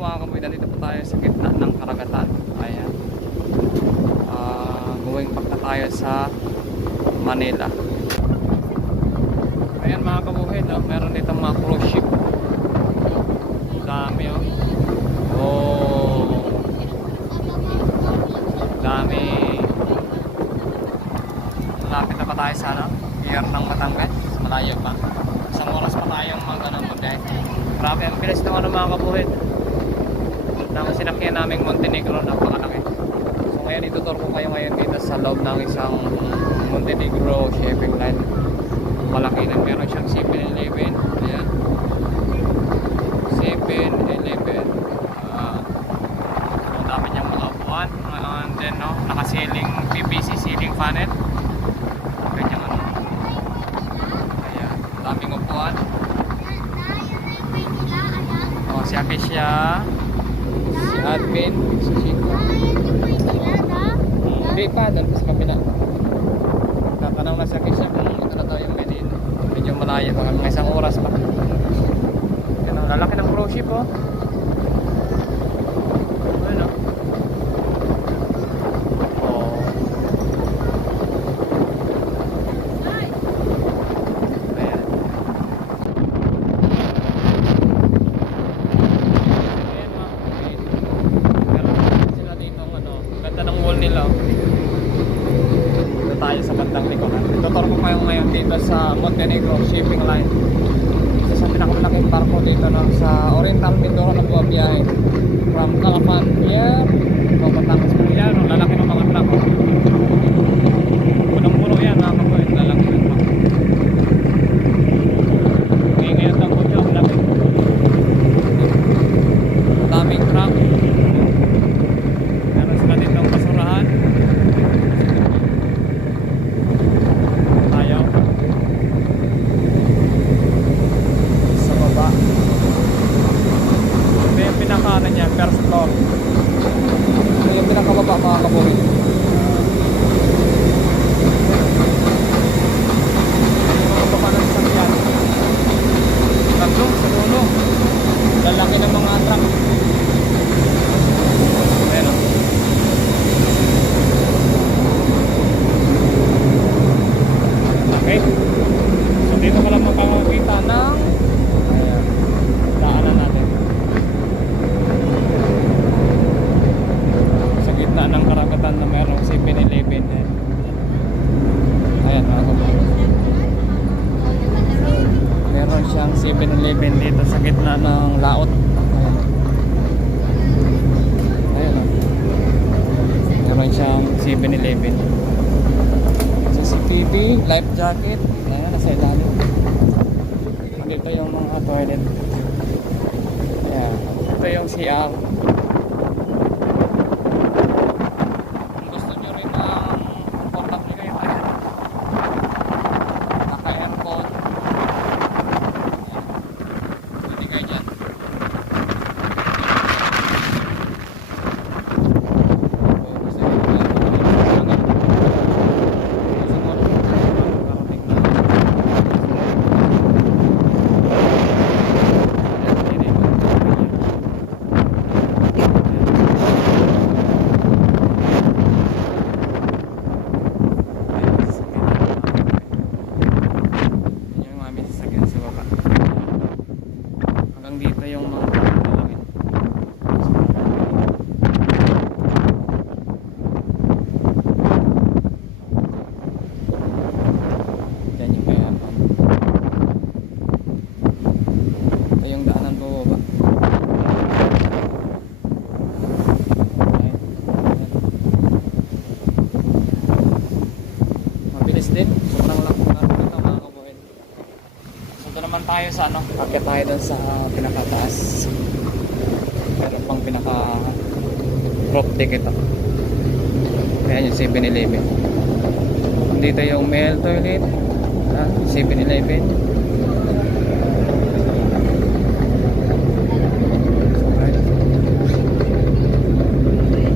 mga kaboy, nandito po tayo sa gitna ng karagatan. Ayan. Going back na tayo sa Manila. Ayan mga kaboy, no? Meron dito mga cruise ship. Dami oh. Oh. Dami. Malapit na pa tayo sa ano? Pier ng Batangas. Malayo pa. Isang oras pa tayong mag-biyahe. Grabe, ang bilis naman ng mga kabuhid. Nang sinakyan naming Montenegro, napakalaki. So ngayon, itutur ko kayo ngayon dito sa loob ng isang Montenegro shipping line. Malaki na, meron siyang 7-Eleven. Ayan. 7-Eleven. Ang dami niyang mga upuan. And then, no, nakasiling PVC ceiling panel. Ganyan ano. Ayan, daming upuan. Oh, si Akisha, si Admin, si Chico. Hindi pa, doon pa sa kabila. Tatanong na si Akisha kung ito na tayo medyo malayo pa, mga isang oras pa. Yan, lalaki ng cruise ship oh. Ano? Oh. Ayan. Sila dito ano, ganda ng wall nila. Dito tayo sa bandang likuran. Tutor ko kayo ngayon dito sa Montenegro shipping line. Isa sa pinakamalaking barko dito no, sa Oriental Mindoro na buwabiyahe from Calapan Pier to Batangas Pier. Lalaki ng mga truck oh. Punong-puno yan mga kapoy, lalaki ng truck. Ngayon ang kutyo, malaki. Daming truck. Meron sila ditong basurahan. Tayo sa baba. Ito yung pinaka niya, first floor. Ito yung pinakababa mga kabuhin. Mga baba ng sakyan. Tatlong sa dulo. Lalaki ng mga truck. Ayan o. Okay. So dito ka lang makakakita ng ayan, daanan natin. Sa gitna ng karagatan na mayroong 7-Eleven. Ayan mga kabayan. Meron siyang 7-Eleven dito sa gitna ng laot. Ayan o. Meron siyang 7-Eleven. CCTV, life jacket. Ayan, nasa ilalim. Dito yung mga toilet. Ayan. Ito yung CR. Kung gusto nyo rin ang comfortable kayo, ayan. Naka-aircon. Pwede kayo dyan. Dito yung mga lalangin. Yan yung kaya ito yung daanan po ba? Mabilis din. Sobrang lang ito mga kabuhin. So ito naman tayo sa ano, akit tayo dun sa pinakataas. Meron pang pinaka roof deck ito. Ayan yung 7-Eleven. Dito yung male toilet, 7-Eleven.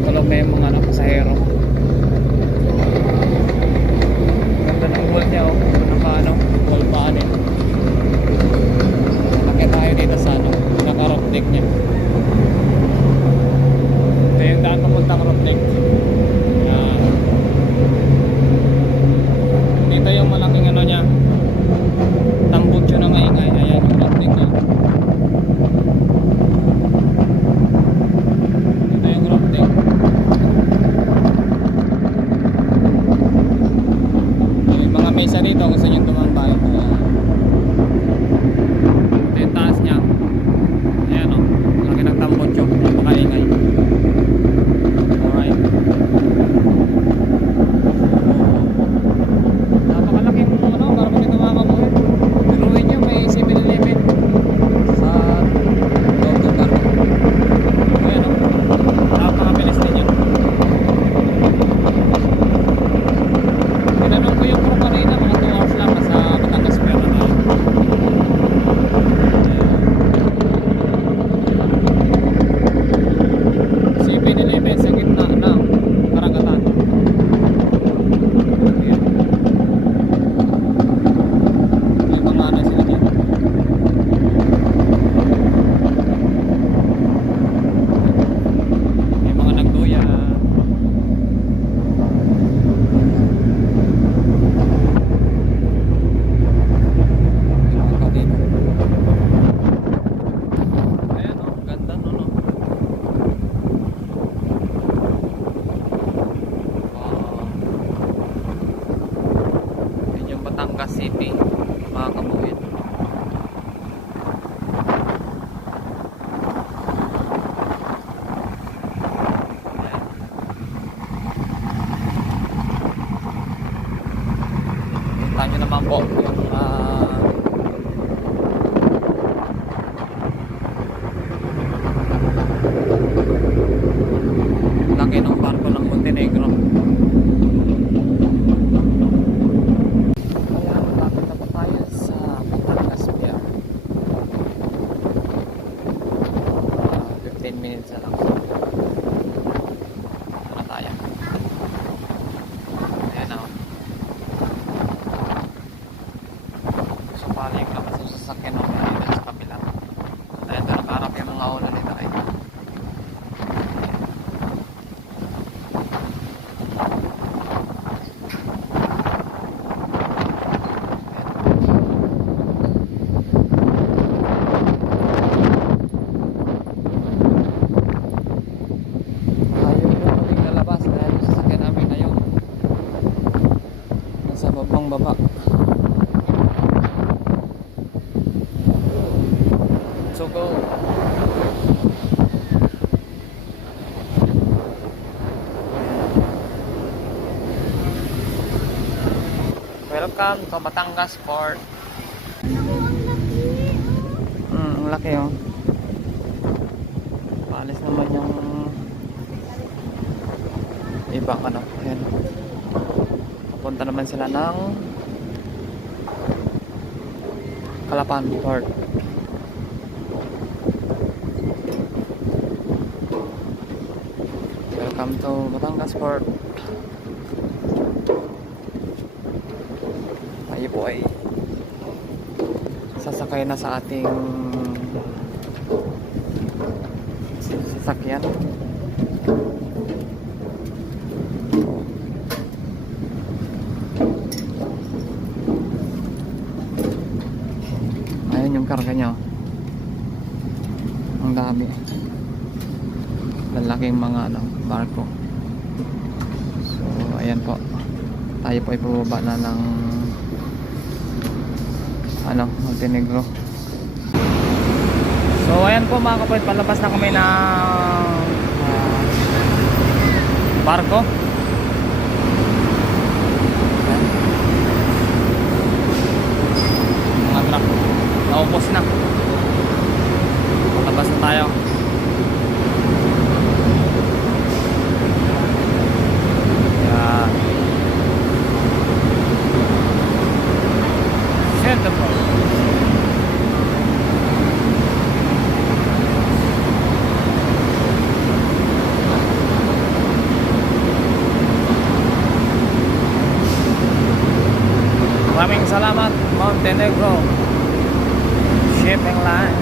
Tulog na yung mga pasahero. Ganda ng wall niya oh. Naka ano, wall panel. Nakita tayo dito sa ano, naka-roof deck niya. isa dito kung saan yung tumambay. Ayan. Ito yung taas niya. Ayan o. Laki ng tambotso. Napakaingay. Alright. Napakalaking ano, parang dito mga kabuhay. Biruin nyo, may 7-Eleven sa loob ng barko. Ayan o. Napakabilis din yun. Tinanong ko yung crew kanina, mga 2 hours lang nasa Batangas Pier na tayo. 7-Eleven sa gitna ng karagatan. Ayan. May mga ano sila dito. May mga nagduya. Ayan o, ganda no, no? Yun yung Batangas City, mga kabuhit. Ayan. Kita nyo naman po yung laki ng barko ng Montenegro. Kaya malapit na po tayo sa Batangas Pier. 15 minutes na lang. Ano tayo? Ayan na. So pala yung lakas ng sasakyan ng dito sa kabila. Dahil ito nakaharap yung mga ulo nito ay. Babang baba. So go. Welcome to Batangas Port. Ang laki oh. Paalis naman yung ibang ano. Ayan. Punta naman sila ng Calapan Port. Welcome to Batangas Port. Tayo po ay sasakay na sa ating sasakyan. Yung karga nyo ang dami, lalaking mga ano, barko. So ayan po, tayo po ay bumaba na ng ano, Montenegro. So ayan po mga kapatid, palabas na kami ng barko. Mga truck naubos na. Labas na tayo. Yan. Centerful. Maraming salamat Montenegro Shipping Line.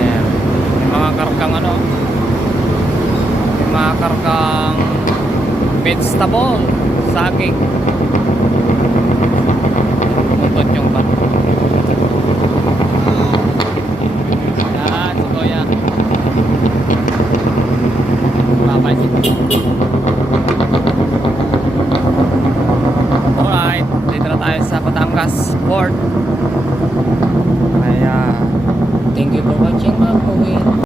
Ayan. May mga kargang ano, may mga kargang vegetable, saging. Pumuntot yung pan. Yan, si Kuya. Bye-bye. port. Kaya, thank you for watching mga kabuhin.